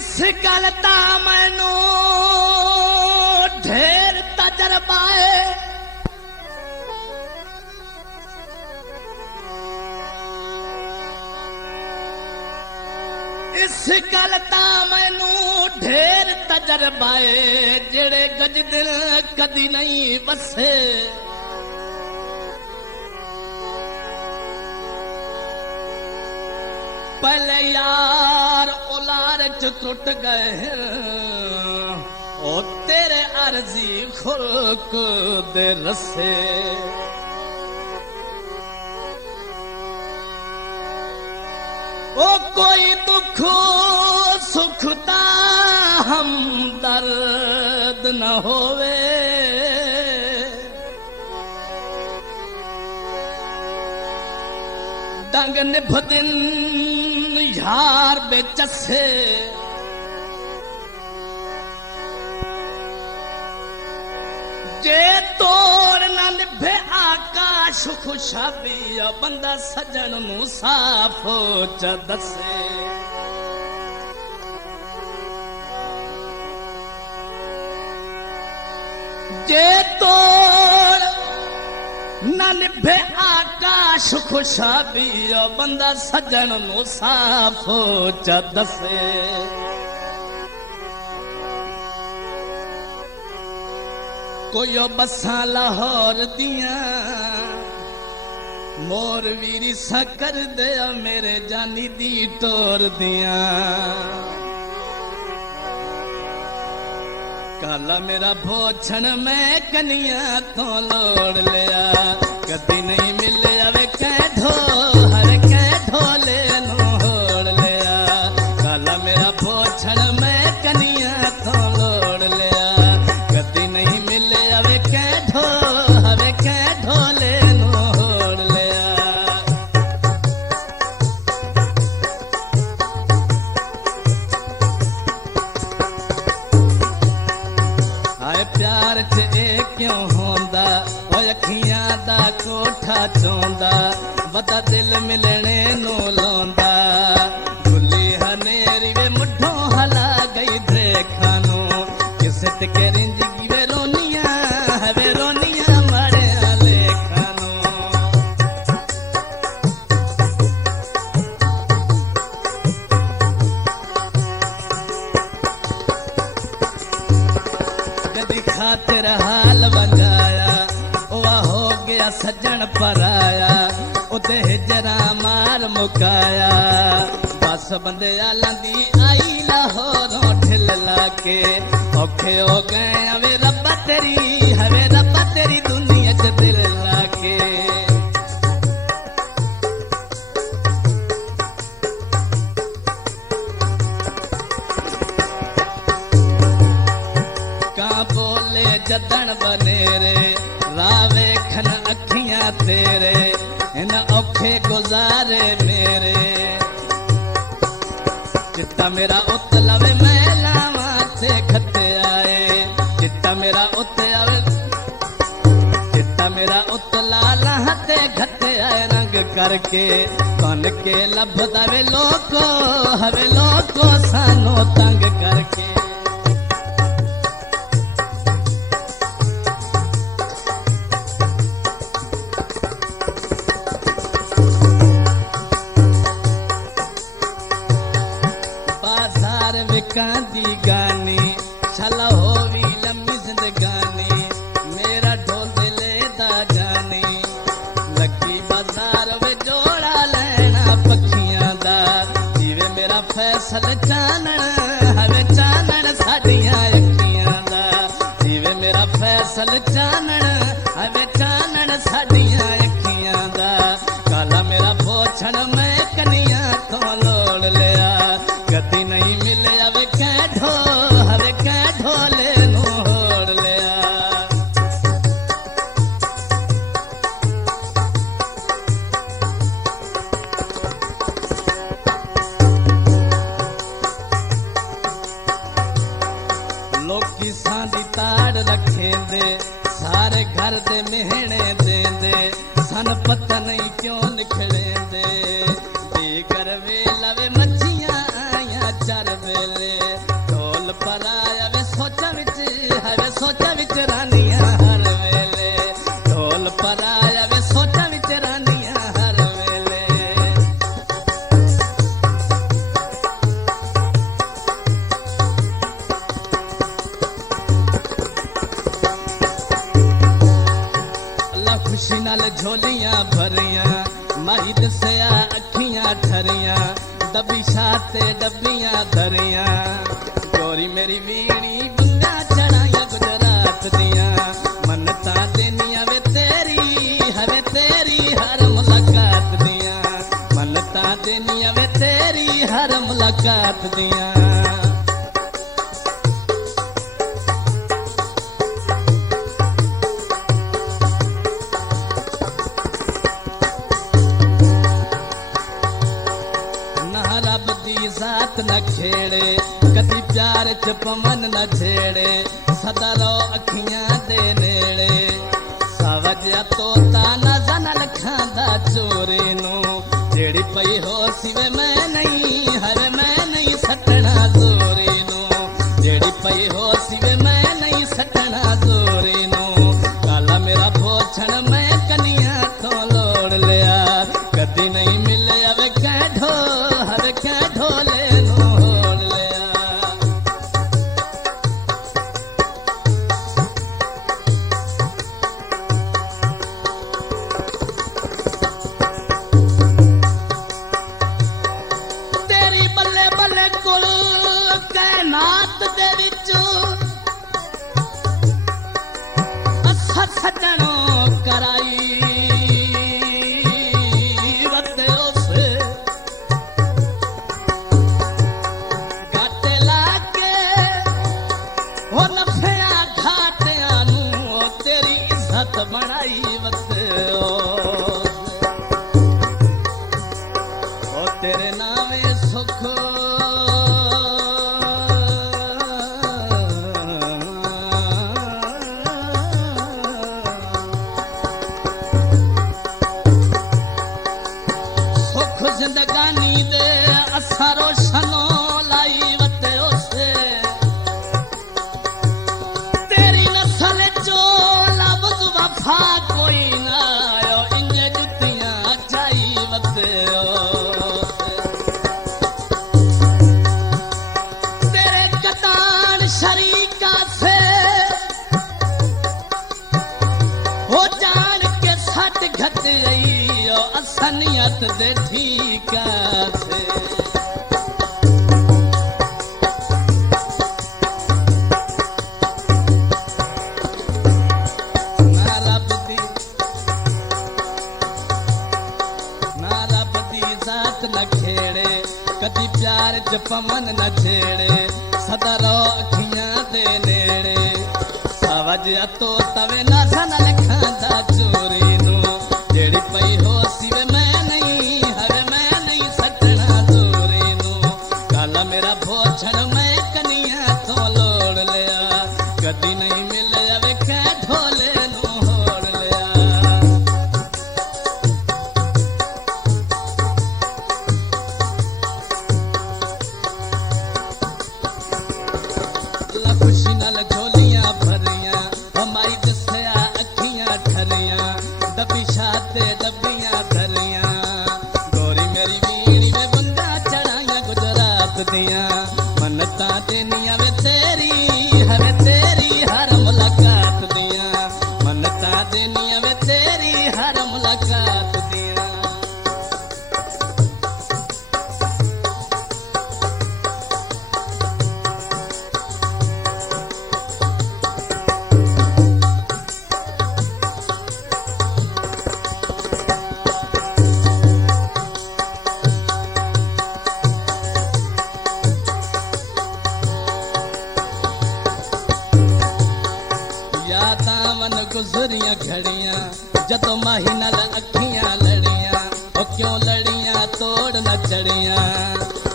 इस गल दा मैनू ढेर तजर्बा है, इस गल दा मैनू ढेर तजर्बा है, जेड़े गज दिल कदी नहीं वसे। पहले यार ओलार च टुट गए, ओ तेरे अर्जी खुल्क दे रसे। ओ कोई दुख सुख दा हमदर्द न होवे, डंग निभदिन यार बेचसे। जे तोड़ न निभे आकाश खुशाबी, बंदा सजन नू साफ च दसे। जे तोड़ न निभे आकाश खुशाबी, बंदा सजन नू साफ च दसे। कोई बसा लाहौर दिया मोर वीरी सकर दे, मेरे जानी दी टोर दिया। काला मेरा भोछन मैं कनिया तो लोड़ लिया, कदी नहीं मिले वे कह धो हर कह ढोले नो होड़ लिया। काला मेरा भोछन मैं कनिया तो लोड़ लिया, कदी नहीं मिले वे कह ढोले नो होड़ लिया। आए प्यार च ए क्यों होंदा, ओ अखियां दा कोठा चोंदा, बता दिल मिलने नो लौंदा। गुली हनेरी वे मुठों हला गई देखा नो, किसे ते रिंजगी वे रोनिया मारे लेखा नो। कदी खातिर हाल बंजाया, ओवा हो गया सज्जन पराया, उते हिजरा मार मुकाया। बस बंदे आलांदी आई लाहौरों ढिल लाके, औखे हो गए हवे रब्बा तेरी दुनिया च दिल लाके। का बोले जदन बनेरे, रावे खन अखियां तेरे, इन औखे गुजारे मेरे। चिट्टा मेरा उत लवे मैं लावा से खते आए, चिट्टा मेरा उत आवे, चिट्टा मेरा उत लाला हते खते आए। रंग करके बन के लभदा वे लोको सानो तंग करके। कांदी गानी छला होवी लम्बी जिंदगानी, मेरा ढोल दिले दा जानी। लगी बाजार वे जोड़ा लेना पखियां दा, जीवे मेरा फैसल चानन हवे चानन साडियां अखियां दा। जीवे मेरा फैसल चानन हवे चानन साडियां अखियां दा। काला मेरा भोछन मैं कनिया तो लोड़ लिया, कदी नहीं मिले वे कह ढोले नो होड़ लिया। लोकी सांदी ताड़ रखे दे, सारे घर दे मेहने देंदे, सन पता नहीं क्यों निखड़े दे। कर वे लवे मच्छियां आया चर वेले, सोचा विच रानियां हर वेले, ढोल पर आया वे सोचा विच रानियां हर वेले। अल्लाह खुशी नाल झोलियां भरियां, माही दसिया अखियां ठरियां, डब्बी छाते डब्बियां धरियां, गोरी मेरी वीणी बुंगा चढ़ाइया गुजरात दियां, मन्नता देनिया वे तेरी हर मुलाकात दियां, मन्नता देनिया वे तेरी हर मुलाकात दियां। जात न खेड़े, कदी प्यार च पवन न छेड़े, सदा रो अखियां दे नेड़े, सावजिया तोता न जन लखांदा चोरे नू, जेड़ी पई हो सिवे मैं नहीं सटना जोरे नू, जेड़ी पई हो सिवे मैं नहीं सटना जोरे नू, काला मेरा भोछण मैं कनिया तो लोड़ लिया, कदी नहीं मिले वे कह ढो हवे कह ढोले नोड़ लिया। तेरी बल्ले बल्ले कुल कैनात दे विचों असा सजणों कराई बनाई वत ओ तेरे नामे सुख सुख जिंदगानी दे असा रोशनो लाई वत उसे तेरी नस्ल चो वफा कोई ना आयो, इंजे जुतियां चाई वतो, तेरे कतान शरीका से हो जान के सट घट गई असनियत दे ठीका से। न खेड़े, कदी प्यार च पवन न छेड़े, सदा रो अखियां दे नेड़े, सावजिया तो तवे ना सन लखांदा चोरी नू, जेड़ी पई हो सिवे मैं नहीं सटना जोरी नू, काला मेरा भोछड़ मैं कनिया तो लोड़ लिया, कदी नहीं मिले वे कह ढोले नू होड़ लिया। खुशी नाल झोलियां भरियां, हमारी दसिया अखियां ठरियां, डब्बी छाते डब्बियां धरियां, गोरी मेरी वीणी में बंदा चढ़ाइया गुजरात दियां, मन्नता देनिया वे तेरी हर मुलाकात दियां, मन्नता देनिया वे तेरी हर मुलाकात दियां। गुजरियां घड़ियां जदों माही नाल अखियां लड़ियां, ओ क्यों लड़ियां तोड़ न चढ़ियां,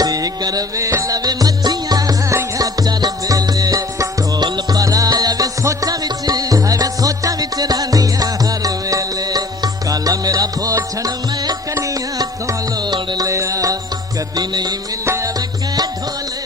बेगर वेला वे मच्छियां आया चर वेले, ढोल पर आया वे सोचा विच रानियां हर वेले, काला मेरा भोछण मैं कनिया तो लोड़ लिया, कदी नहीं मिले वे कह ढोले।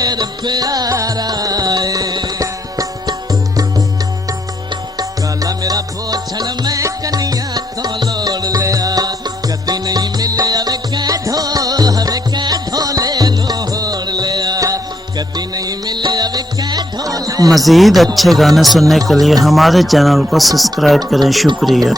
शेर प्यारा है। काला मेरा बोछन मैं कनिया तो लोड़ लिया, कदी नहीं मिले वे कै ढोले नो होड़ लिया, कदी नहीं मिले वे कै ढोले। मज़ीद अच्छे गाने सुनने के लिए हमारे चैनल को सब्सक्राइब करें। शुक्रिया।